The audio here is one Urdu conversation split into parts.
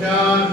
4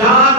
4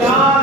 4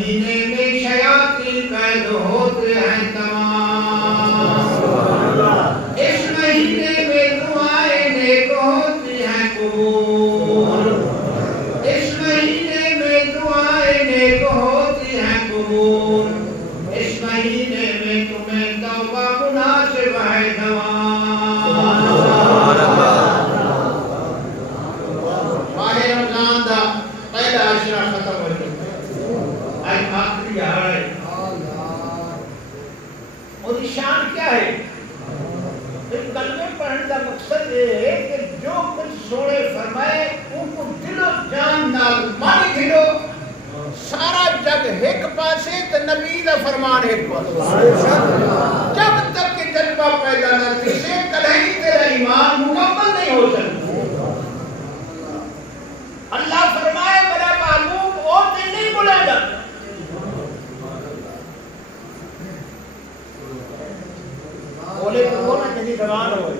مہینے میں شیاطین پیدا ہوتے ہیں تمام، اس مہینے میں دعائیں نیک ہوتی ہیں قبول، اس مہینے میں دعائیں نیک ہوتی ہیں قبول، اس مہینے میں تمہیں توبہ مناسب ہے دوام۔ ماہ رمضان دا پہلا عشرہ ختم ہو چکا، آج آخری ہے، اور شان کیا ہے؟ اس کلمے پڑھنے کا مقصد یہ ہے کہ جو کچھ سوڑے فرمائے ان کو دل و جان نال مانی گھلو، سارا جگ ایک پاسے تو نبی دا فرمان ایک پاسے، جب تک کہ جذبہ پیدا نہ کسے کلہی تیرا ایمان مکمل نہیں ہو سکتا۔ اللہ فرمائے میرا معلوم اور دن نہیں بلائے گا، بولے تو بولنا جنہی زبان ہوئے،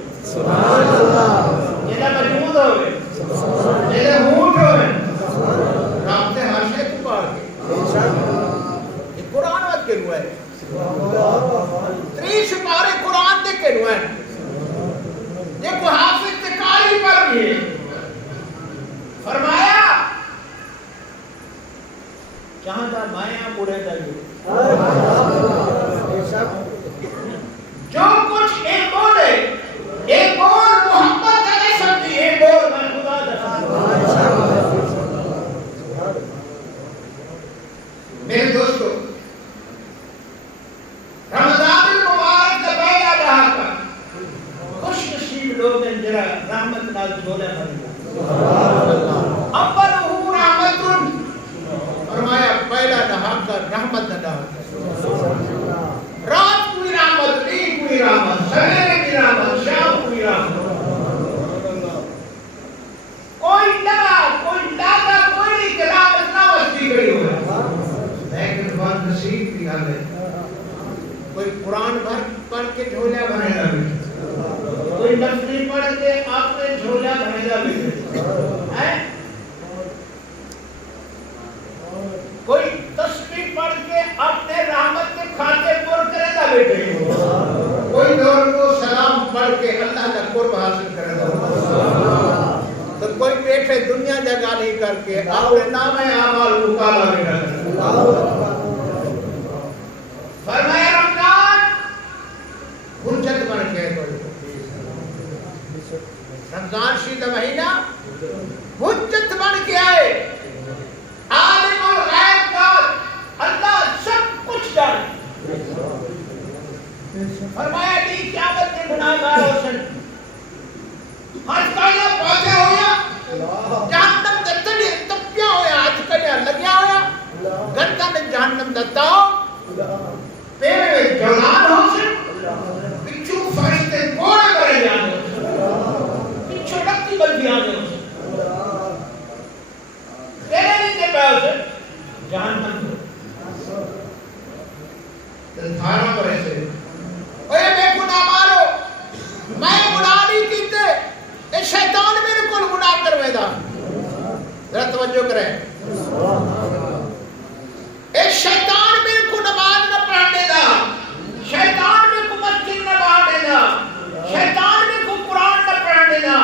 جنہا مجمود ہوئے، جنہا ہونٹ ہوئے، رابطے حاشے کو پاڑ کے یہ قرآن وقت کے روئے 30 پارے قرآن دے کے روئے، یہ کو حافظ تکاری پر بھی ہے، فرمایا جہاں دا مائیاں بڑے دا جو کچھ ایک بول محبت نہیں سکتی، ایک بول میں خدا دکھا۔ میرے دوستو، رمضان المبارک کا پہلا دہاڑا خوش نصیب لوگ نے جرا رحمت نال جھولے بھر دیا، اولہ رحمت، فرمایا پہلا دہاڑا رحمت کا دہاڑا، رات کوئی رحمت، دن کوئی رحمت، سویرے کی رحمت، شام کوئی رحمت، کوئی لگا کوئی لاگا کوئی نہیں کہ رحمت نہ وستی گئی ہوئے، لیکن بات نصیب کی حال ہے، کوئی قرآن پڑھ کے جھولیا بنے گا بھی، کوئی نفلی پڑھ کے آپ نے جھولیا بنے گا بھی، کوئی تسبیح پڑھ کے اپنے رحمت کے کھاتے پر کرے گا بیٹے، کوئی دور کو سلام پڑھ کے اللہ کا قرب حاصل کرے گا، تو کوئی بیٹھے دنیا جگہ نہیں کر کے اپنے نام اعمال مکالا بھی کر، فرمایا رمضان حجت بن کے، رمضان شید مہینہ حجت بن کے آئے، عالم اور غیب کا اللہ سب کچھ جانے، فرمایا دی قیامت کے گناہگار ہوسن ہاتھ کڑیا پہنچے ہویا، جہنم دتنے تپیا ہویا، ہاتھ کڑیا لگیا ہویا، گھنٹہ میں جہنم دتاؤ، پیرے میں جولان ہوسن، پچھو فرشتے گوڑے بڑے جانے ہوسن، پچھو ڈکتی بلدی آنے ہوسن، تیرے نہیں دے پہ ہوسن، جہنم دو دھارا پر ایسے اوے میں گناہ مارو، میں گناہ نہیں کیتے، اے شیطان میرے کو گناہ کروے دا، ذرا توجہ کریں، اے شیطان میرے کو نماز نہ پڑھنے دا، شیطان میرے کو مسجد نہ باہنے دا، شیطان میرے کو قرآن نہ پڑھنے دا،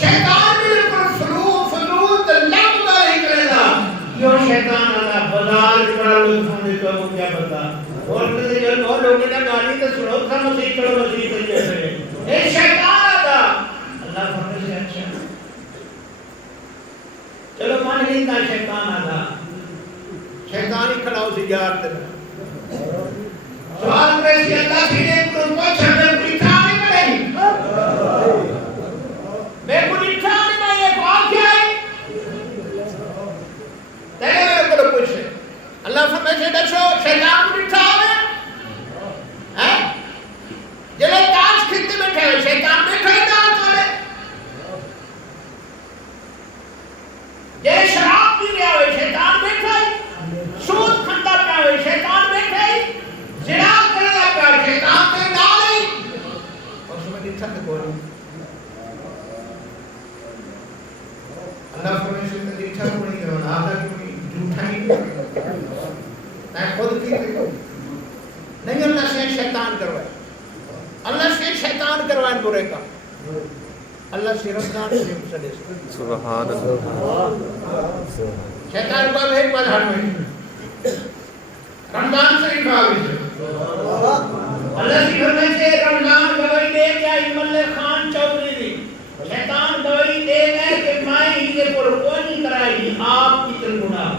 شیطان میرے کو فضول لب دا نہیں کرے دا، کیوں شیطان اللہ بازار بڑا لوگ سمجھے تو وہ کیا بتا، اور لوگوں نے گالی تو سنو تھا مسیح چڑھو مسیح تو جیسے اے شیطان آتا، اللہ فرمے سے اچھا چلو مان لیتا شیطان آتا، شیطان ہی کھڑا اسی جارت میں سوال کرے سی اللہ سینے تم کو چھڑے پریچھا نہیں کرے میں کو نٹھا نہیں میں یہ کون کیا ہے تیرے میرے کو پوچھے، اللہ فرمے سے دشو شیطان کو نٹھا ہوئے جلے تاج کھتے بیٹھے ہوئے، شیطان بیٹھے ہوئے تاج والے، جلے شراب پی رہے ہوئے، شیطان بیٹھے ہوئے، سود کھنڈا پہ ہوئے، شیطان بیٹھے ہوئے، زنا کرنا پہ ہوئے، شیطان پہ ڈالے، اور سمجھ اچھا تک ہو رہی اللہ فرمائے سے اچھا ہو نہیں کرنا، آدھا کیوں نہیں، جھوٹا نہیں میں خود کی نہیں اللہ سے شیطان کروائے اللہ سے شیطان کروائے برے کا اللہ سے رمضان سے مسلے سبحان اللہ شیطان کو ایک بار ہر میں رمضان سے حفاظت اللہ سے گھر سے رمضان گواہی دے کیا امل خان چودھری دی شیطان گواہی دے گئے کہ میں ہی پر کوئی نہیں کرائی آپ کی تل گناہ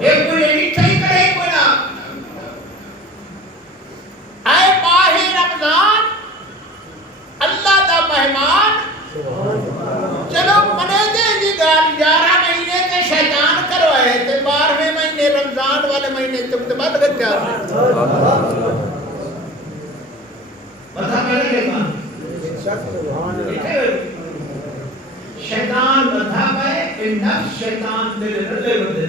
ایک کوئی اٹھا ہی کرے کوئی نہ اے ماہ رمضان اللہ دا مہمان چلو منے دے دی گال 11 مہینے تے شیطان کروائے تے 12ویں مہینے رمضان والے مہینے تم تے بعد گیا بتا میرے کے بعد شیطان بتا پائے کہ نفس شیطان دل رلے بدے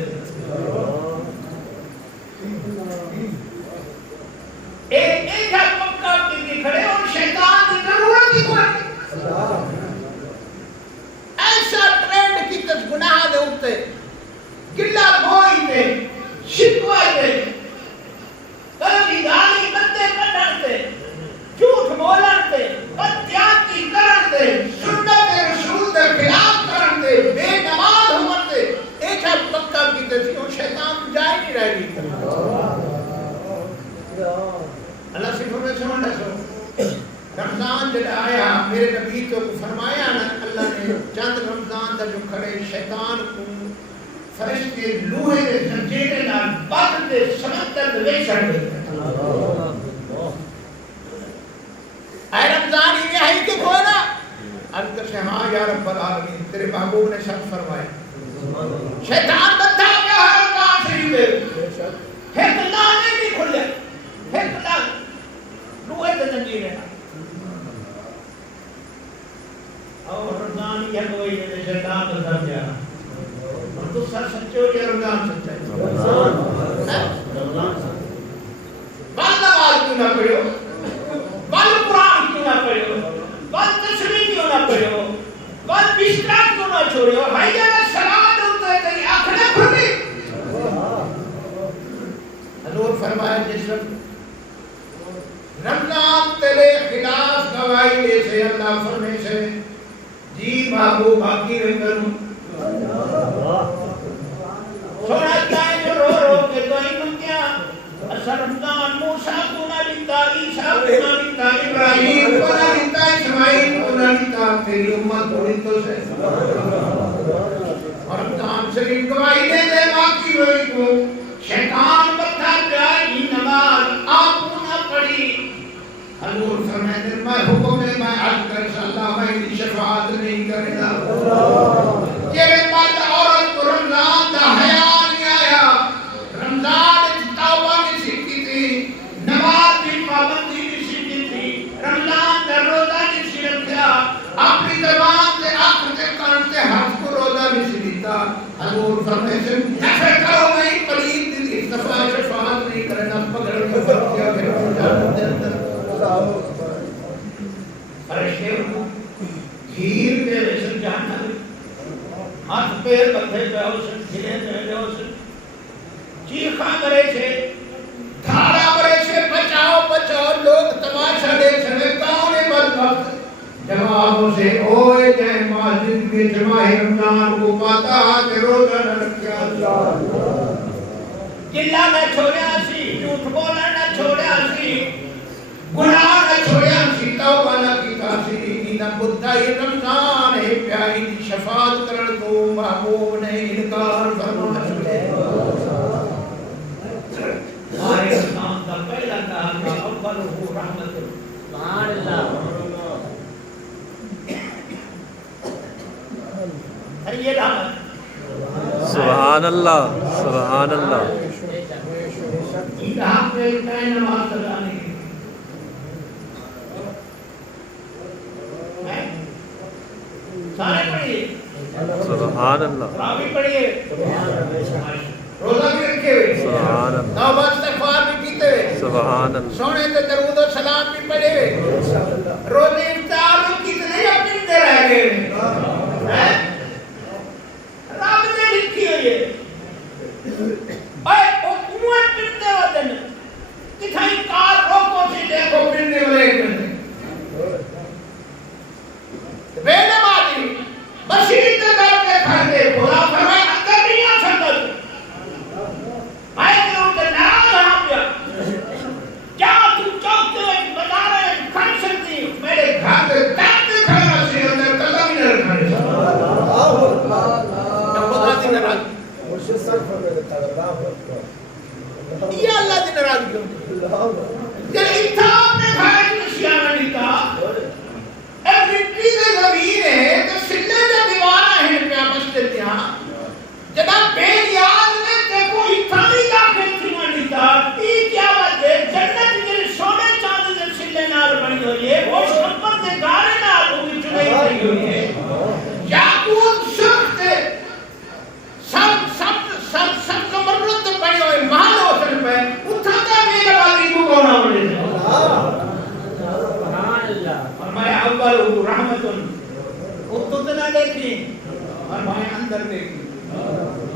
ایک ہاتھ مکہ کی کھڑے اور شیطان کی ضرورت ہی کوئی ایسا ٹرینڈ کی تس گناہ دے ہوتے گلہ بوئی دے شکوائی دے کلی گالی بندے کٹھتے جھوٹ بولتے بدیانتی کرتے سنت رسول دے خلاف کرتے بے نماز ہوتے ایک ہاتھ مکہ کی تس شیطان جائے نہیں رہ گئی اللہ سے فرمائے سمجھنا سو رمضان جب آیا میرے نبی تو فرمایا نا اللہ نے چند رمضان دا جو کھڑے شیطان کو فرشتے لوہے دے زنجیرے نال بدھ دے سمندر دے چھڑ گئے اے رمضان ہی ہے کہ کوئی نا اللہ سے ہاں یا رب العالمین تیرے محبوب نے شرط فرمائے شیطان بدھا گیا ہے رمضان شریف ہے لانے نہیں کھلے ہے لوہے دے زنجیرے نال اور رمضان یہ کوئی نہیں شیطان کا سب جا اور تو سر سچے ہو یا رمضان سچا ہے بل نماز کیوں نہ پڑھو بل قرآن کیوں نہ پڑھو بل تسبیح کیوں نہ پڑھو بل بستر کیوں نہ چھوڑو حی علی الصلاۃ ہوتا ہے تیری آنکھیں کھلی حضور فرمایا جس وقت رمضان تیرے خلاف گواہی دے سے اللہ فرمائے سے جی محبوب باقی رہ کروں سونا جائے جو رو رو کے تو ہی منگیا اصل رمضان موسیٰ کو نہ لیتا عیسیٰ کو نہ لیتا ابراہیم کو نہ لیتا اسماعیل کو نہ لیتا تیری امت ہوئی تو سے اور رمضان سے گواہی دے دے باقی رہی کو شیطان بتا جائے ہی نماز آپ نہ پڑھی حضور فرمائے میں حکم میں عرض کر اللہ میں شفاعت نہیں کرے گا تیرے مرد عورت کو رمضان دا حیا نہیں آیا رمضان توبہ نہیں سیکھی تھی نماز کی پابندی نہیں سیکھی تھی رمضان کا روزہ نہیں سیکھا اپنی زبان سے آنکھ سے کان سے ہاتھ کو روزہ نہیں سیکھتا حضور فرمائے سے ایسے کرو نہیں پلید دل اس دفعہ شفاعت نہیں کرے گا پکڑ کے فرق کیا پھر جانت دے اندر فرشتے کو گھیر کے رسل جانا ہاتھ پیر بندھے پہ ہوسن گھرے پہ ہوسن چیخا کرے چھے دھارا کرے چھے بچاؤ بچاؤ لوگ تماشا دے چھے کون بدبخت جوابوں سے اوے جے مسجد کے جماع رمضان کو پاتا تے روزہ نہ رکھیا گلہ نہ چھوڑیا سی جھوٹ بولنا نہ چھوڑیا سی گناہ نہ چھوڑیا سی توبہ نہ کیتا سی نہ بدھائی رمضان ہے پیاری دی شفاعت کرن کو محبوب نے انکار فرما چھوڑے ہمارے اسلام کا پہلا کام اول ہو رحمت سبحان اللہ یہ رحمت سبحان اللہ سبحان اللہ یہاں پہ نماز پڑھانے کی سارے پڑھیے سبحان اللہ راوی پڑھیے روزہ بھی رکھے ہوئے سبحان اللہ توبہ استغفار بھی کیتے ہوئے سبحان اللہ سونے تے درود و سلام بھی پڑھے ہوئے روزے افطار بھی کتنے اپنی دے رہ گئے رب نے لکھی ہوئی ہے اے کیوں کہ اتاب نے کھایا کشیانا نہیں تھا اے مٹی دے زمین ہے تو سلے دے دیوارہ ہیں کیا بستے تھا جناب بے نیاز نے دیکھو اتھامی داخل تھی مانی تھا ای کیا بات ہے جنت کے سونے چاند دے سلے نال بنی ہوئی ہے وہ شمپر دے گارے نال ہوئی چنائی کری ہوئی ہے یاقوت سرخ دے سب زمرد بڑی ہوئے محل ہو سن پہ اتھاتا میرے والی کو کونا بڑے دے فرمایا اول رحمتن اتنا دیکھیں فرمایا اندر دیکھیں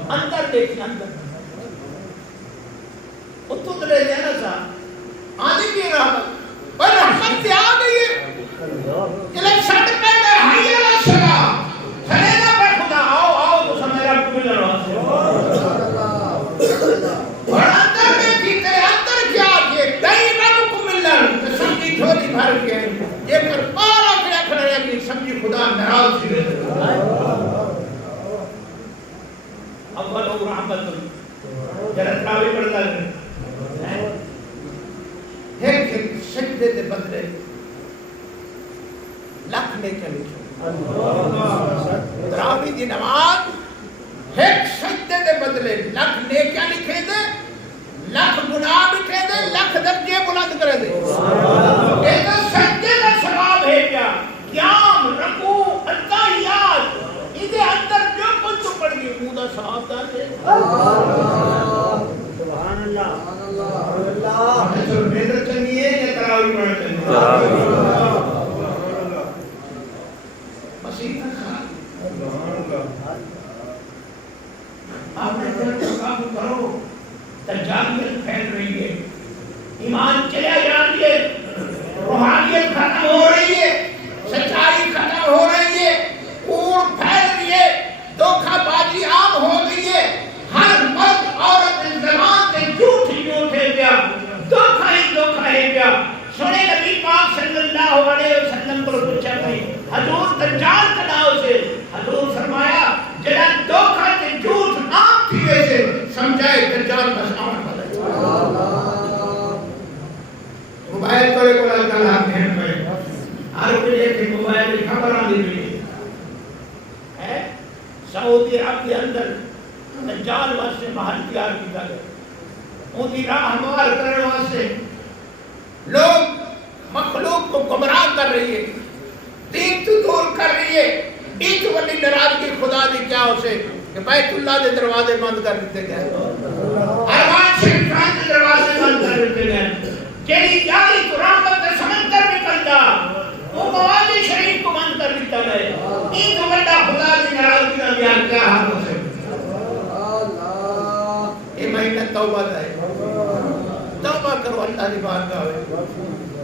اندر دیکھیں اندر اتنا دینا سا آدھی کی رحمت اور رحمت سے آ گئی ہے جلے شٹ پہنے حی علیہ السلام سلینا پر خدا آؤ آؤ تو سمیرا کبھی لڑا سے اور اندر میں بھی تیرے اندر کیا آگے کئی رب کو مل لڑ تو سمجھی تھوڑی بھر کے یہ پر پارا کیا کھڑا ہے کہ سمجھی خدا نراز سے اول او رحمت جرد راوی پڑھتا ہے ایک سجدے دے بدلے لکھ نے کے لکھو تراوی دی نماز ایک سجدے دے بدلے لکھ نے کیا لکھے دے لکھ گناہ لکھے دے لکھ درجے بلند کرے دے ایک سجدے دا ثواب ہے کیا قیام رکوع التحیات ادھے اندر جو کچھ پڑھ گئی مودا صاحب دا دے سبحان اللہ سبحان اللہ جو بیدر چنگی ہے یا تراوی پڑھ چنگی ہے مسیح آپ نے دل کو قابو کرو تجالیت پھیل رہی ہے ایمان چلے جا رہی ہے روحانیت ختم ہو رہی ہے سچائی ختم ہو رہی ہے کوڑ پھیل رہی ہے دھوکہ بازی عام ہو گئی ہے ہر مرد عورت زبان سے جھوٹ ہی جھوٹ ہے گیا دھوکہ ہی گیا سنے نبی پاک صلی اللہ علیہ وسلم کو پوچھا گئی حضور دجال کا نام سے حضور فرمایا جڑا دھوکہ تے جھوٹ عام تھی ویسے سمجھائے دجال بس آن والا موبائل کو ایک بار کل آپ ہیں میں ہر کوئی ایک موبائل کی خبر آ دی ہے سعودی عرب کے اندر دجال واسطے محل تیار کیا گیا ان کی راہ ہموار کرنے واسطے لوگ مخلوق کو گمراہ کر رہی ہے دین تو دور کر رہی ہے ایک ولی ناراضگی خدا دی کیا اسے کہ بیت اللہ دے دروازے بند کر دیتے گئے حرمان شریفان دے دروازے بند کر دیتے گئے جیڑی جاری تو رحمت دے سمندر نکلتا وہ موازی شریف کو بند کر دیتا گئے ایک ولی خدا دی ناراضگی کا بیان کیا حال ہو سکتا یہ مہینہ توبہ ہے توبہ کرو اللہ دی بات کا ہوئے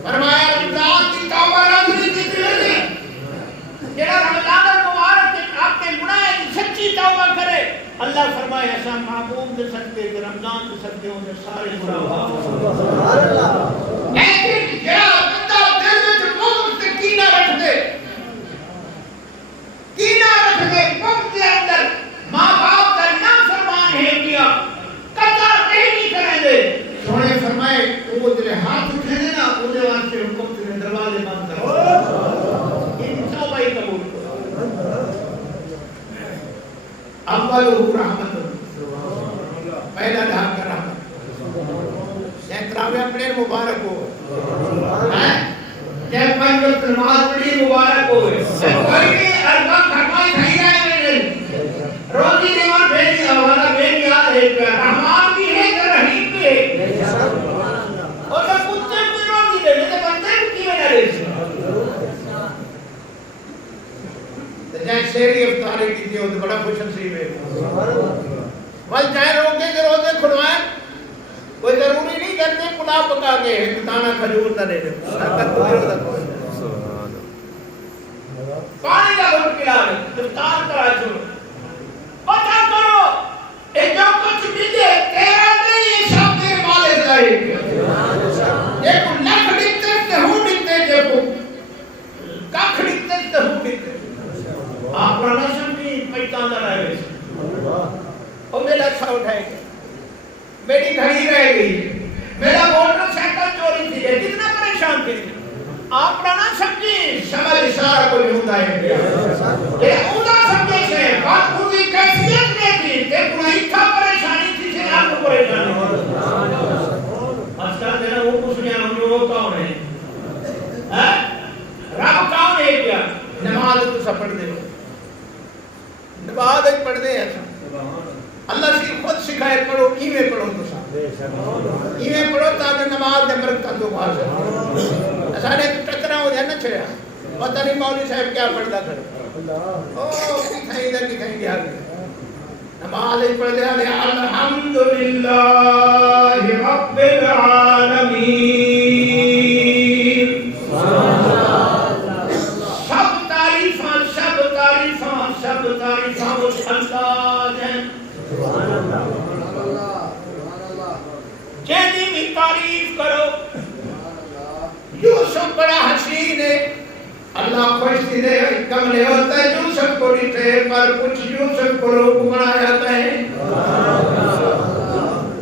فرمایا رمضان کی توبہ رضی کی دلی جڑا رمضان المبارک کے آپ کے گناہ کی سچی توبہ کرے اللہ فرمائے ایسا محبوب دے سکتے کہ رمضان دے سکتے ہوں نے سارے گناہ سبحان اللہ لیکن جڑا بندہ دل میں بغض سے کینہ رکھ دے بغض کے اندر ماں باپ کا نافرمان ہے کیا قطع نہیں کریں دے سونے فرمائے وہ دل ہاتھ اٹھے دے نا وہ دے واسطے حکم تیرے دروازے بند کرو ان توبہ ہی قبول کرو اول رحمت پہلا دھام کا رحمت یہ تراویح اپنے مبارک ہو یہ پنج وقت نماز پڑھی مبارک ہو کوئی بھی اربا فرمائی نہیں رہے روزی دیوان بھیجی حوالہ بھیجی یاد ہے رحمان بھی ہے کہ رحیم بھی ہے اور جب کتے کوئی روزی دے تو بندے کی میں نہ رہے جائے شیری افطاری کی تھی وہ بڑا خوش نصیب ہے بس جائے روکے کے روزے کھلوائیں کوئی ضروری نہیں کرتے پلاؤ پکا کے دانا کھجور نہ دے دے پانی کا گھٹ پلا دے افطار کرا چھوڑو پتہ کرو اے جو کچھ ملے تیرا نہیں سب تیرے والے ظاہر دیکھو لکھ لکھتے سے ہوں لکھتے دیکھو ککھ لکھتے سے ہوں لکھتے آپ رہنا سمجھی پیتاندہ رہ گئے اور میرا اچھا اٹھائے گا میری گھڑی رہ گئی میرا موٹر سائیکل چوری تھی ہے کتنا پریشان تھے آپ نہ سمجھیں سمجھ اشارہ کو ہوتا ہے یہ اولا سمجھے سے بات پوری کیفیت میں تھی کہ پوری تھا پریشانی تھی سے آپ کو پریشانی اصلا دینا وہ کچھ نہیں ہم وہ کون ہے رب کون ہے کیا نماز تو سب پڑھ دے نماز ایک پڑھ دے ایسا اللہ سے خود سکھائے پڑھو ایویں پڑھو تو ساتھ ایویں پڑھو تاکہ نماز دے برکت تو باہر سے سارے ٹکرا ہو جائے نہ چھڑیا پتہ نہیں مولوی صاحب کیا پڑھتا کھڑے او کتھائیں دا کتھائیں دیا نماز ایک پڑھ دے الحمدللہ رب العالمین سب تعریفاں اس اللہ ہیں جیدی بھی تعریف کرو یوسف بڑا حسین ہے اللہ خوش دے کملے ہوتا ہے یوسف کو ڈٹھے پر کچھ یوسف کو روک بنا جاتا ہے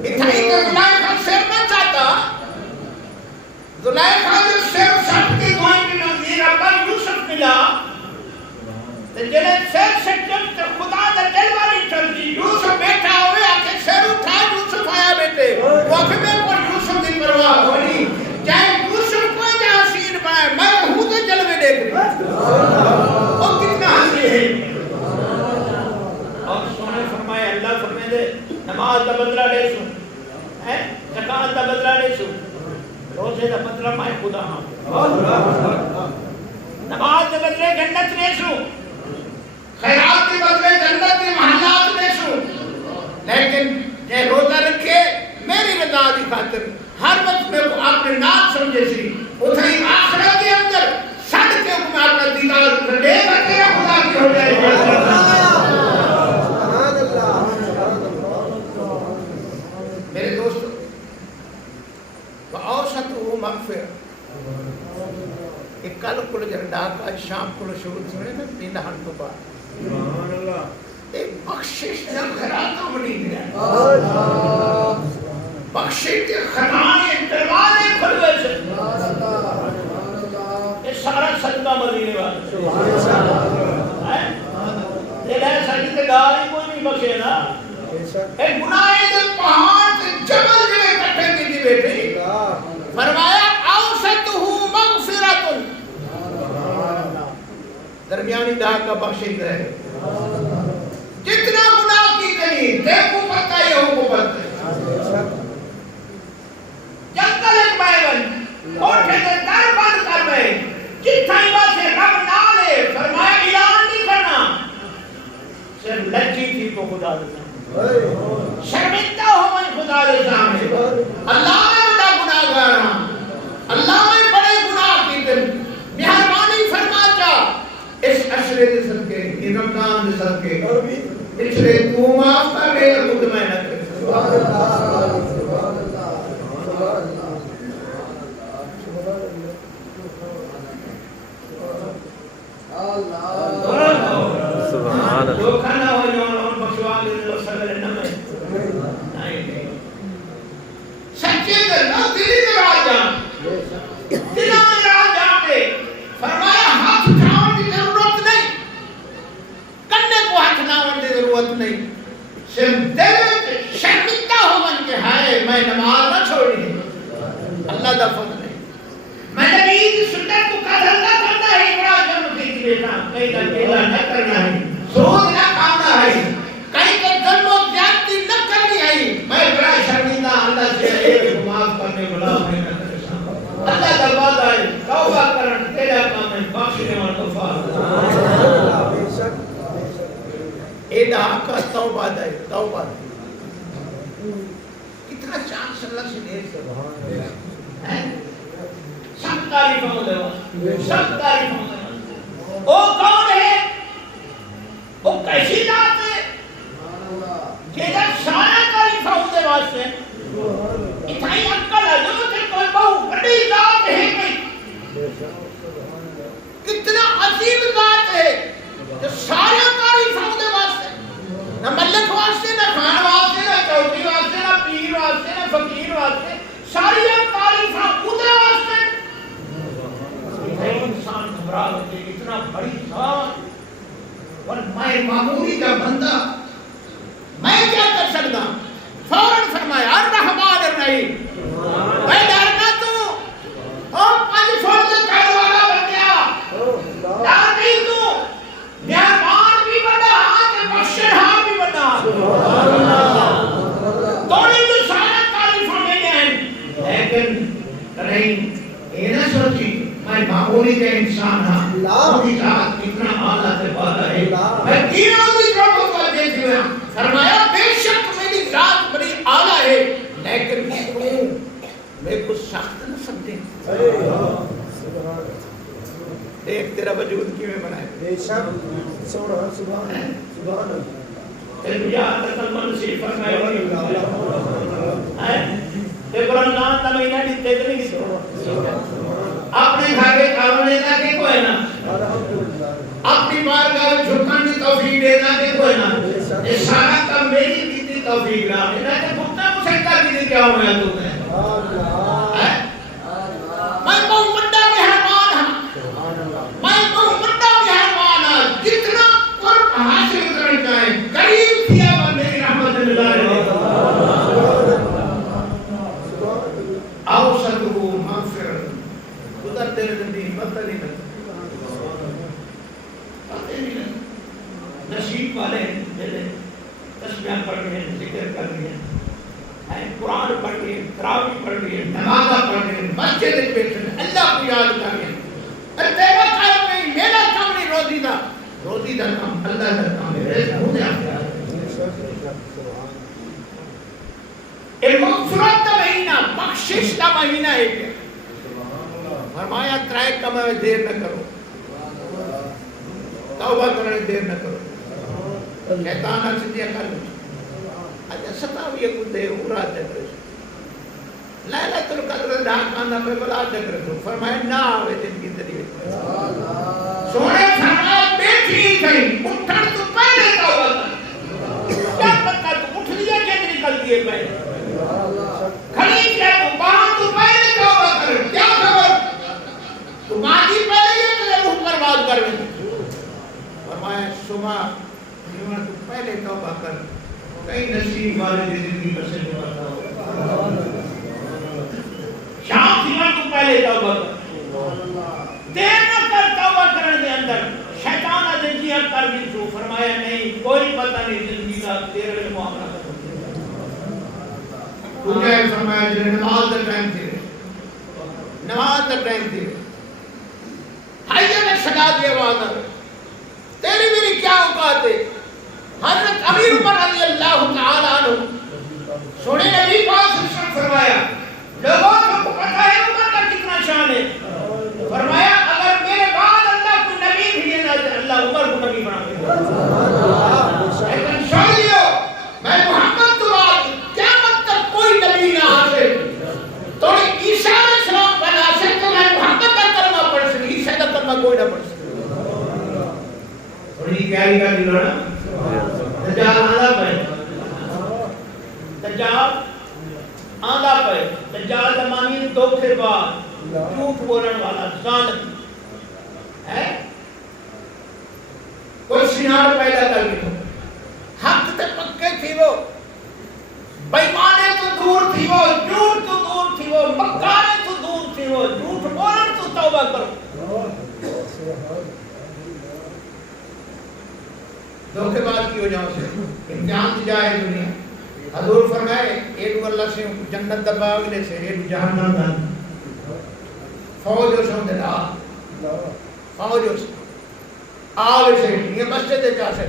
اتنی کہ زلیخا سر نہ چاہتا زلیخا جو سر سٹ کے دعائیں کی نظیر اپر یوسف ملا جنہیں سیر سے جب خدا دا جلوہ نہیں چلتی یوسف بیٹھا ہوئے آکے سیر اٹھا یوسف آیا بیٹے وقت میں پر یوسف دی پرواہ ہونی چاہے یوسف کوئی جا حسین بنائے میں ہوں دے جلوے دیکھ رہی وہ کتنا حسین ہے اور سونے فرمائے اللہ فرمائے دے نماز دا بدلہ لے سو زکاة دا بدلہ لے سو روزے دا بدلہ مائے خدا ہاں نماز دا بدلے جنت لے سو خیرات کے بدلے جنت کے محلات میں سو لیکن یہ روزہ رکھے میری رضا دی خاطر ہر وقت میں کو آپ نے نام سمجھے سی اتھائی آخرت کے اندر سڑ کے حکم آپ نے دیدار کرے بکے خدا کی ہو جائے میرے دوستو وَأَوْسَطُهُ مَغْفِرَ ایک کل کل جردہ کا شام کل شروع سنے تھا تین ہن تو بعد ایک بخشش نہ خیرات آمنی ہے بخشش کے خنانے دروازے کھلوے سے یہ سارا صدقہ مدینے والا دل ہے ساڑھی تے گالی کوئی نہیں بخشے نا ایک گناہ دل پہاڑ سے جبل جلے کٹھے کی دی بیٹی فرمایا اوسطہ مغفرۃ درمیانی دہا کا بخشش رہے جتنا گناہ کی گئی دیکھو پتہ یہ ہو پتہ جنگل ایک بائیون کوٹھے دے در بند کر بھائی جتھائی باسے رب نالے فرمایا اعلان نہیں کرنا صرف لجی تھی کو خدا دیتا شرمندہ ہو میں خدا دیتا اللہ میں بڑا گناہ گارا اللہ میں بڑے گناہ کی دل مہربانی فرما جا اس عشرے دے صدقے یہ رمضان دے صدقے پچھلے تو معاف کر دے خود میں نہ کر سبحان اللہ سبحان اللہ سبحان اللہ جو کھانا ہو جو بخشوا دے لو سگلے نہ میں نہیں سچے دل نہ دلی دے راجا دلاں دے راجا دے فرمایا ہاتھ اٹھاؤ کی ضرورت نہیں کنے کو ہاتھ ناون کی ضرورت نہیں صرف دل شرمندہ ہو من کے ہائے میں نماز نہ چھوڑی اللہ دا فضل ہے میں نے عید سنت کو قدر نہ کرنا ہے بڑا جرم کی بیٹا کہیں کا کیلا نہ کرنا ہے سود نہ کھانا ہے کہیں کا ظلم و زیادتی نہ کرنی ہے میں بڑا شرمندہ اللہ سے ایک معاف کرنے والا ہوں اللہ دروازہ ہے توبہ کرن تیرا کام ہے بخشنے والا توفیق اے دا کا توبہ ہے توبہ کتنا چانس اللہ سے دے سبحان سب تعریف ہو دے سب تعریف ہو دے او کون ہے او کیسی ذات ہے کہ جب سارا تعریف ہو دے واسطے اتھائی عقل ہے جو تے کوئی بہو بڑی ذات ہے کتنا عظیم ذات ہے جو سارا تعریف ہو دے واسطے نہ ملک واسطے نہ خان واسطے نہ چوٹی واسطے نہ پیر واسطے نہ فقیر واسطے ساری تعریفاں ادھر واسطے انسان گھبرا ہوتے اتنا بڑی ذات اور میں معمولی کا بندہ میں کیا کر سکتا فوراً فرمایا الرحمن الرحیم میں ڈرنا تو اور پانچ فوراً کہنے والا بن گیا ڈر نہیں تو مہربان بھی بنا ہاتھ بخشن ہاں بھی بنا توڑی جو سارا تعریفوں میں گئے لیکن رحیم یہ نہ سوچی میں معمولی کا انسان ہاں میری ذات کتنا اعلیٰ سے بالا ہے میں تینوں کی طرف کو دیکھ لیا فرمایا بے شک میری ذات بڑی اعلیٰ ہے لیکن میں کچھ سخت نہ سمجھیں دیکھ تیرا وجود کیویں بنائے بے شک سبحان تیرے یاد تکلمن سے فرمایا ہے تے قرآن نام تا مہینہ دیتے نہیں اپنے گھر کے کام لینا کہ کوئی نہ اپنی بارگاہ میں جھکن کی توفیق دینا کہ کوئی نہ یہ سارا کام میری کی توفیق نہ دینا کہ بھٹا مسکتا کی کیا ہوا تو میں بہت بڑا مہربان ہوں میں بہت بڑا مہربان ہوں جتنا قرب حاصل کرنا چاہیں قریب کیا اور میری رحمت اللہ اوسطہ مغفرت خدا تیرے نبی پتہ نہیں لگتا نصیب والے میرے تسبیح پڑھ رہے ہیں ذکر کر رہے ہیں قرآن پڑھ رہے ہیں تراویح پڑھ رہے ہیں نماز پڑھ رہے ہیں مسجد میں بیٹھے ہیں اللہ کو یاد کر رہے ہیں تیرا کام نہیں میرا کام نہیں روزی دا کام اللہ دا کام ہے رزق ہو جائے مغفرت کا مہینہ بخشش کا مہینہ ہے فرمایا ترائے کم میں دیر نہ کرو توبہ کرنے دیر نہ کرو شیطان اکسدیہ کر لو اچھا ستاویہ کو دے اورا جگر لیلۃ القدر ڈھاکانا پہ بلا جگر فرمایا نہ آوے دن کی ذریعے سونے فرمایا بیٹھی کہیں اٹھن تو پہلے توبہ کر کیا پتہ تو اٹھ لیا کہ نکل دیے پہلے کھڑی کیا تو باہر تو پہلے توبہ کر کیا خبر تو ماضی پہلے یہ تجھے روح برباد کر میں فرمایا صبح تو پہلے توبہ کر کئی نصیب والے زندگی پر سے بتا ہو شام تو پہلے توبہ کر دیر نہ کر توبہ کرنے کے اندر شیطان جی اب کر بھی تو فرمایا نہیں کوئی پتہ نہیں زندگی کا تیرے معاملہ تجھے فرمایا جنہیں نماز کا ٹائم تھے حیہ نے سجا دیا وعدہ تیری میری کیا اوقات ہے حضرت امیر عمر رضی اللہ تعالی عنہ سونے نبی پاک صلی اللہ علیہ وسلم فرمایا لوگوں کو پتہ ہے عمر کا کتنا شان ہے فرمایا اگر میرے بعد اللہ کو نبی بھیجنا ہے اللہ عمر کو نبی بنا دے لیکن سوچیو میں محمد تو بعد قیامت تک کوئی نبی نہ آسے تو عیسیٰ علیہ السلام بنا سے تو میں محمد کا کلمہ پڑھ سکتی عیسیٰ کا کلمہ کوئی نہ پڑھ سکتی اور یہ کیا ہی کا دلوڑا دجال آندھا پہ دجال زمانی دھوکے بعد جھوٹ بولن والا ظالم ہے کوئی سنار پیدا کر کے حق تے پکے تھی وہ بیمانے تو دور تھی وہ جھوٹ تو دور تھی وہ مکارے تو دور تھی وہ جھوٹ بولن تو توبہ کرو دھوکے بعد کی وجہ سے امتحان دی جائے دنیا حضور فرمائے ایڈو اللہ سے جنت دباغنے سے ایڈو جہنم دن فوجوں سے دلا فوجوں سے آوے سے یہ مسجد جا سے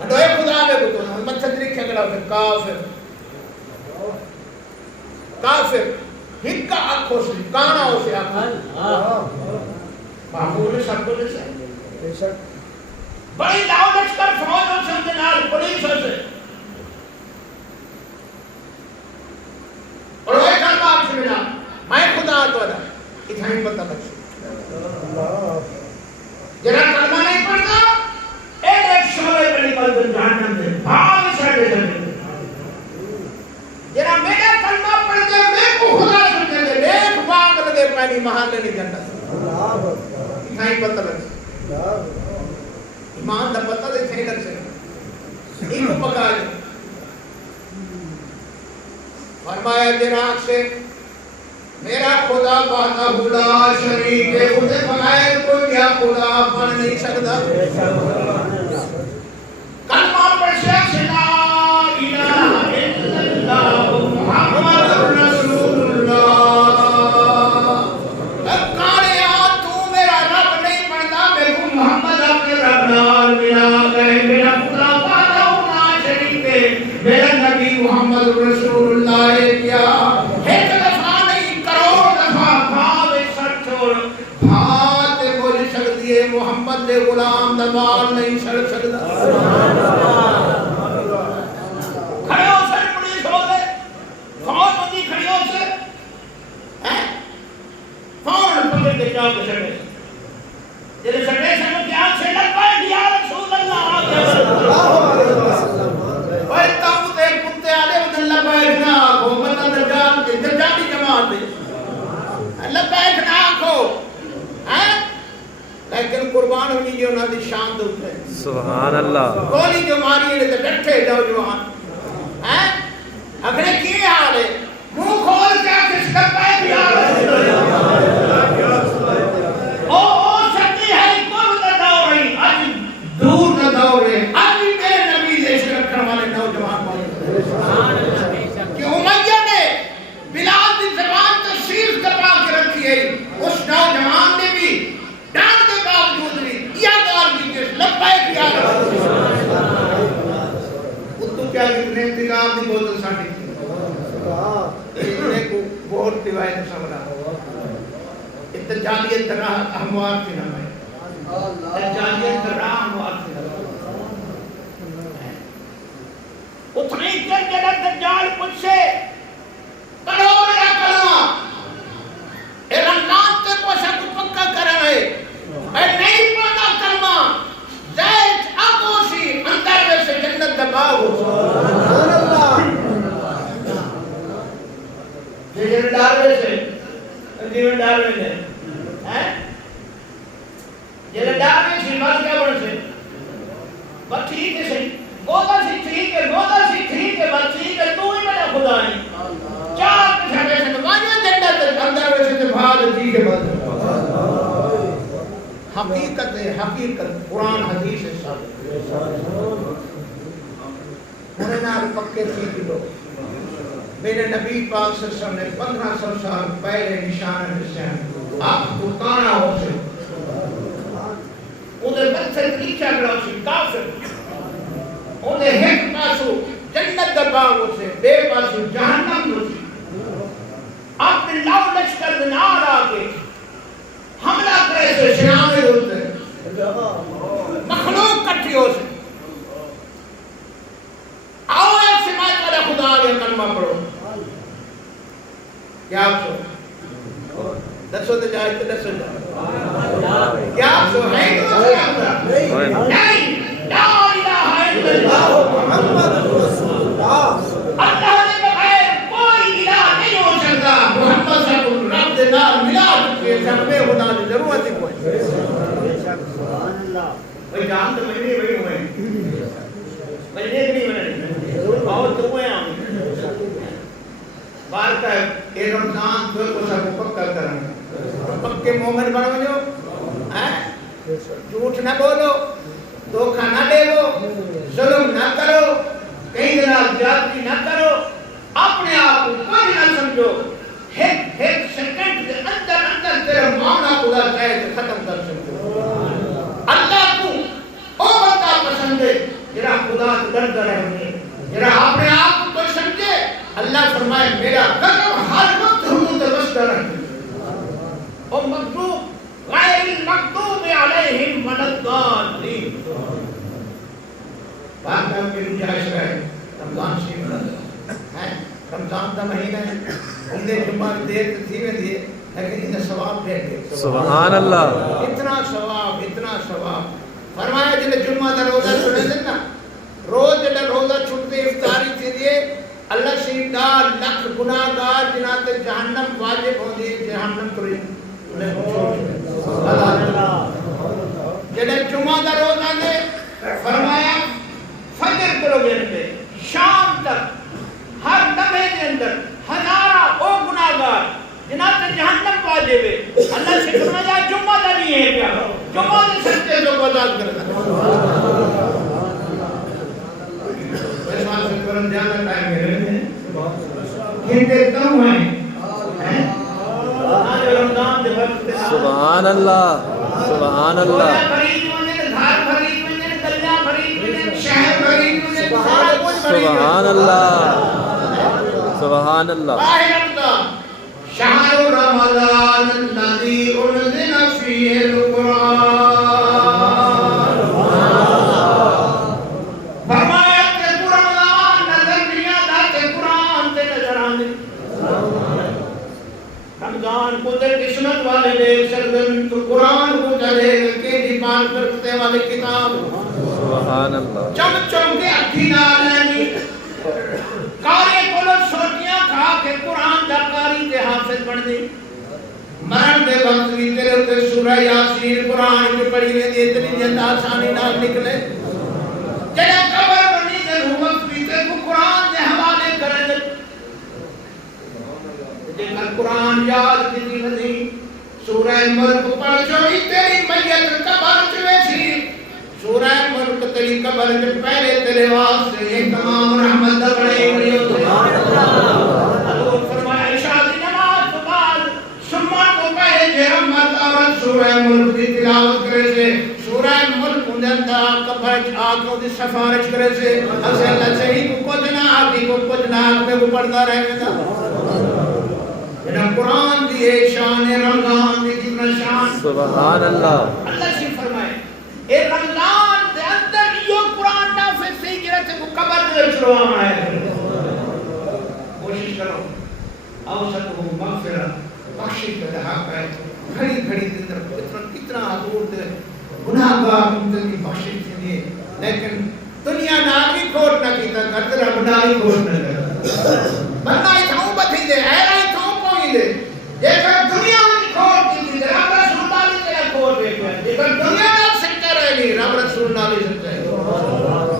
اڈوئے خدا میں بتو مسجد لکھے گلا سے کافر ہکا آنکھوں سے کانا ہو سے آنکھوں معمول سب کو جیسے بڑی لاؤ لشکر فوجوں سے جنال پولیسوں سے اور وہ کلمہ آپ سے ملا میں خدا تو ادا اتھائی پتہ بخش جنہا کلمہ نہیں پڑھتا ایک شعلے پر نکل کر جہنم دے بھاگ سڑے جنہا میرا کلمہ پڑھ دے میں نہیں محل نہیں جنت نہیں پتہ لگ ایمان دا پتہ دے تھے لگ سے ایک پکا لے فرمایا جناب سے میرا خدا وحدہ لا شریک ہے اسے بغیر کوئی یا خدا بن نہیں سکتا کلمہ پڑھ شخص لا الہ الا اللہ محمد رسول اللہ کاریا تو میرا رب نہیں بنتا میں کو محمد اپنے رب نال ملا گئے میرا خدا وحدہ لا شریک ہے میرا نبی محمد رسول اللہ ہے کیا ایک دفعہ نہیں کروڑ دفعہ بھاوے سر چھوڑ بھات بول سکتی ہے محمد دے غلام دبال نہیں سڑ سکتا کھڑے ہو سر پولیس ہو گئے فوج بندی کھڑی ہو سے فوج پکڑ کے جاؤ کے سڑے جیسے سڑے سڑے کیا سے لگ پائے یا رسول اللہ اوہ تاؤتے کتے آلے ودن لبائک نہ آکھو مطلب درجاتی جماعت دے لبائک نہ آکھو لیکن قربان ہونی جو انہوں نے شان دوت ہے سبحان اللہ گولی جو ماری ہے ڈٹھے جاؤ جوان اگرے کی حال ہے منہ کھول کے کس لبائک یا رسول اللہ او سکتی ہے کون نہ داؤ رہی آج دور نہ داؤ رہے آج بھی میرے نبی دیش رکھنے والے نوجوان بولے کہ امیہ نے بلال دی زبان تشریف دبا کے رکھی ہے اس نوجوان نے بھی ڈانٹ کے باوجود بھی یا گال بھی کہ لبائک یا رسول اللہ تو کیا کتنے انتظام دی بوتل ساٹھی اتنے کو بہت دیوائی نے سمجھا اتجالیت طرح احموار کی نام ہے اتجالیت طرح احموار کی نام ہے اتنی کر کے دجال کچھ سے کرو میرا کلمہ اعلانات تے کو سب پکا کر رہے اے نہیں پڑھنا کلمہ زید ابوشی اندر میں سے جنت دباؤ سبحان اللہ جیسے ڈاروے سے جیسے ڈاروے سے جیسے ڈاروے سے بات کیا بڑھ سے بات ٹھیک ہے صحیح مودا سی ٹھیک ہے بات ٹھیک ہے تو ہی میرا خدا ہے چار پچھاڑے سے نمائیوں جنت اندر میں سے بھاگ ٹھیک ہے بات حقیقت ہے حقیقت قرآن حدیث ہے ثابت انہیں نال پکے ٹھیک لو میرے نبی پاک صلی اللہ علیہ وسلم نے 1500 سال پہلے نشان حسین آپ کو کانا ہو سے انہیں بچے نیچا گراؤ سے کافر انہیں ایک پاسو جنت دباؤ ہو سے بے پاسو جہنم ہو سے آپ نے لاؤ لشکر دنار آگے حملہ کرے سے شنامے ہوتے مخلوق کٹھی ہو سے آؤ ایک سمایت والا خدا آگے کلمہ پڑھو کیا آپ سو دسو تو جائے تو دسو جائے کیا آپ سو ہے نہیں لا الہ الا اللہ محمد رسول اللہ اللہ نے بغیر کوئی الہ نہیں ہو سکتا محمد صلی رب دے نال ملا چکے سب میں خدا کی ضرورت ہی کوئی سبحان اللہ بھئی جان تو میں نہیں بھئی ہوئے مجھے نہیں بنے بہت تو ہوئے ہم بار کا اے رمضان تو کو سب پکا کریں پکے مومن بنو جو جھوٹ نہ بولو دھوکہ نہ دے لو ظلم نہ کرو کہیں جناب زیادتی نہ کرو اپنے آپ کو کوئی نہ سمجھو ایک سیکنڈ کے اندر تیرا معاملہ خدا چاہے تو ختم کر سکتے اللہ کو او بندہ پسند ہے جرا خدا سے ڈرتا رہے جرا اپنے آپ کو سمجھے اللہ فرمائے میرا قدم ہر وقت ہم متوسط رہے او مغضوب غیر المغضوب علیہم ولا الضالین بات ہم کی گنجائش ہے رمضان شریف ہے رمضان کا مہینہ ہے اندے جمعہ دیر تھی میں دیے لیکن انہیں ثواب دے دے سبحان اللہ اتنا ثواب فرمایا جلے جمعہ دا روزہ چھوڑے دن نا روز جلے روزہ چھوڑتے افطاری تھی دیئے اللہ سیدھا لکھ گناہگار جنہاں تے جہنم واجب ہوندی جہنم تو جڑے جمعہ دا روز آندے فرمایا فجر کرو گے شام تک ہر لمحے دے اندر ہزارہ او گناہگار جنہاں تے جہنم واجب ہے اللہ سے فرمایا جمعہ دا نہیں ہے کیا جمعہ دے سجدے جو آزاد کرنا جانا ٹائم ہے کم ہیں سبحان اللہ سبحان اللہ سبحان اللہ سبحان اللہ شہر رمضان الذي انزل فيه القرآن فرمایا کہ قرآن نظر دیا داتے قرآن تے نظر آنے رمضان کو در قسمت والے دیکھ سردن تو قرآن کو چلے کے دیمان کرتے والے کتاب سبحان اللہ چم چم کے اکھی نالینی کارے کولو سوٹیاں کھا کے قرآن دا کاری تے حافظ بن دی مرن دے وقت بھی تیرے تے سورہ یاسین قرآن کے پڑھی میں دی اتنی جند آسانی نہ نکلے جنہیں قبر بنی دے وقت بھی تے کو قرآن دے حوالے کرے دے جنہیں قرآن یاد کی دی ندی سورہ ملک پڑھ چوئی تیری میت قبر چوے سی سورہ ملک تیری قبر کے پہلے تیرے واسطے یہ تمام رحمت دا بڑے بڑے ہوتے حضور فرمایا عشاء دی نماز تو بعد سمان کو پہلے جے رحمت اور سورہ ملک دی تلاوت کرے سے سورہ ملک اندر قبر آنکھوں دی سفارش کرے سے اسے اللہ صحیح کو کچھ نہ آگی کو کچھ نہ آگ میں وہ پڑھتا رہے گا جنہاں قرآن دی شان رمضان دی جتنا شان سبحان اللہ اللہ سے فرمائے اے رمضان دے اندر یہ قرآن نافذ سے گرتے کو قبر دے چلوان آئے کوشش کرو اوسط ہو مغفرہ بخشی کا حق ہے گھڑی گھڑی دن کتنا حضور دے گناہگار ممتنی بخشی کے لیے لیکن دنیا نامی کھوٹ نہ کیتا کرتے رہا بنائی کھوٹ نہ کرتا بندہ اتھاؤں بتھی دے ایرہ اتھاؤں کوئی دے لیکن دنیا میں کھوٹ کی تھی رب رسول اللہ نے تیرا کھوٹ دیکھا ہے لیکن دنیا میں سکتا رہے نہیں رب رسول اللہ نے سکتا ہے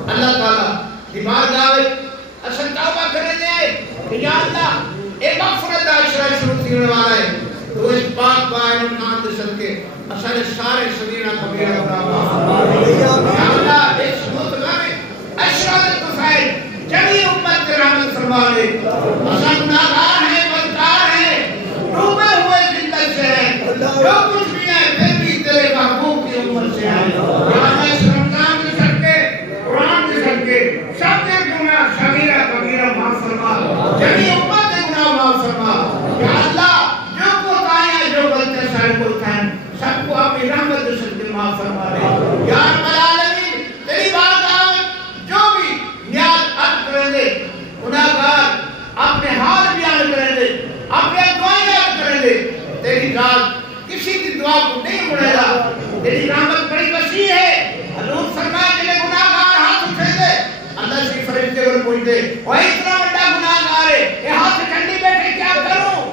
اللہ تعالیٰ دیمار دعوت اصل توبہ کرے دے کہ یا اللہ ایک مغفرت عشرہ شروع تھینے والا ہے تو اس پاک بائن نام دے صدقے اصل سارے صدیرہ کبیرہ برابا یا اللہ اس مطلع میں عشرہ تفائل جمعی امت کے رحمت فرما دے اصل گناہگار ہیں بدکار ہیں ڈوبے ہوئے زندگ سے ہیں جو کچھ بھی ہے پھر بھی تیرے محبوب کی امت سے ہیں یا اللہ اس رمضان کے صدقے قرآن کے صدقے سب کے گناہ صغیرہ کبیرہ معاف فرما جمعی امت کے گناہ معاف فرما یا اللہ جو کوتاہیاں جو غلطیاں سارے کوتاہیاں سب کو اپنی رحمت سے صدقے معاف فرما دے یا رب العالمین تیری بارگاہ میں جو بھی نیاز عرض کریں دے گناہگار اپنے حال بیان کریں دے اپنے دعائیں یاد کریں دے تیری ذات کسی کی دعا کو نہیں مڑے گا تیری رحمت بڑی وسیع ہے حضور فرمائے جنہیں گناہگار ہاتھ اٹھے دے اللہ سے فرشتے پر پوچھ دے وہ اتنا بڑا گناہگار ہے یہ ہاتھ ٹھنڈی بیٹھے کیا کروں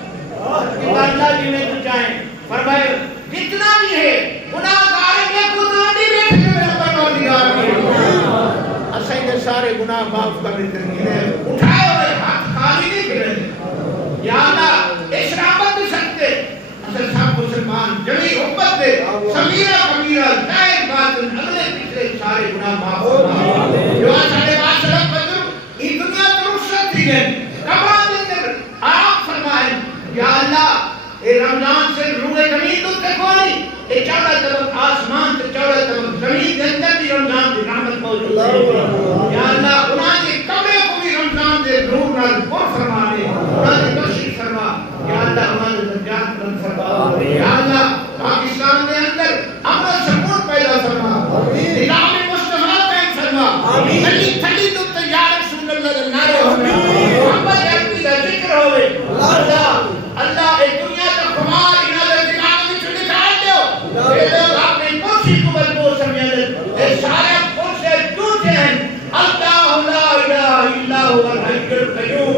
کہ اللہ جی میں تو چاہیں فرمائے جتنا بھی ہے گناہگار ہے یہ گناہ نہیں بیٹھے میرا پروردگار بھی اسائی نے سارے گناہ معاف کر دیتے ہیں اٹھائے ہوئے ہاتھ خالی نہیں کرے یا اللہ اس رحمت دے سکتے اصل صاحب مسلمان جمعی امت دے صغیرہ کبیرہ ظاہر باطن اگلے پچھلے سارے گناہ معاف فرما جو سارے معاشرت بدر یہ دنیا تو رخصت تھی گئے قبران دے اندر آرام فرمائے یا اللہ اے رمضان سے روح زمین تو تے کوئی اے چودہ طرف آسمان تے چودہ طرف زمین دے اندر بھی رمضان دی رحمت موجود ہے یا اللہ انہاں کی قبریں کو بھی رمضان دے نور نال پر فرما دے انہاں کی بخشش فرما یا اللہ انہاں نے درجات بلند فرما یا اللہ پاکستان دے اندر امن و سکون پیدا فرما نظام مصطفیٰ قائم فرما تھلی تھلی تو یا رسول اللہ دے نعرے محمد عربی دا ذکر ہوئے اللہ اللہ اے دنیا کا خمار انہاں دے دماغ میں چھو نکال دیو اے لوگ اپنے کرسی کو مجبور سمجھے دے اے سارے کرسے ٹوٹے ہیں اللہ لا الہ الا هو الحی القیوم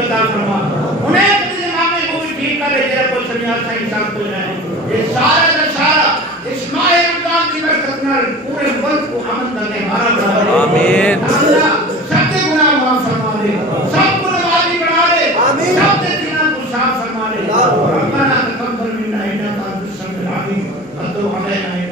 عطا فرما انہیں کسی دماغی کو بھی ٹھیک کر لے جیرا کوئی سنیاسا انسان کوئی رہے یہ سارا کا سارا اس ماہ رمضان کی برکت نال پورے ملک کو امن کرنے ہمارا بنا دے آمین اللہ سب کے گناہ معاف فرما دے سب کو نمازی بنا دے سب کے دینوں کو صاف فرما دے ربنا تقبل منا انک انت السمیع العلیم وتب علینا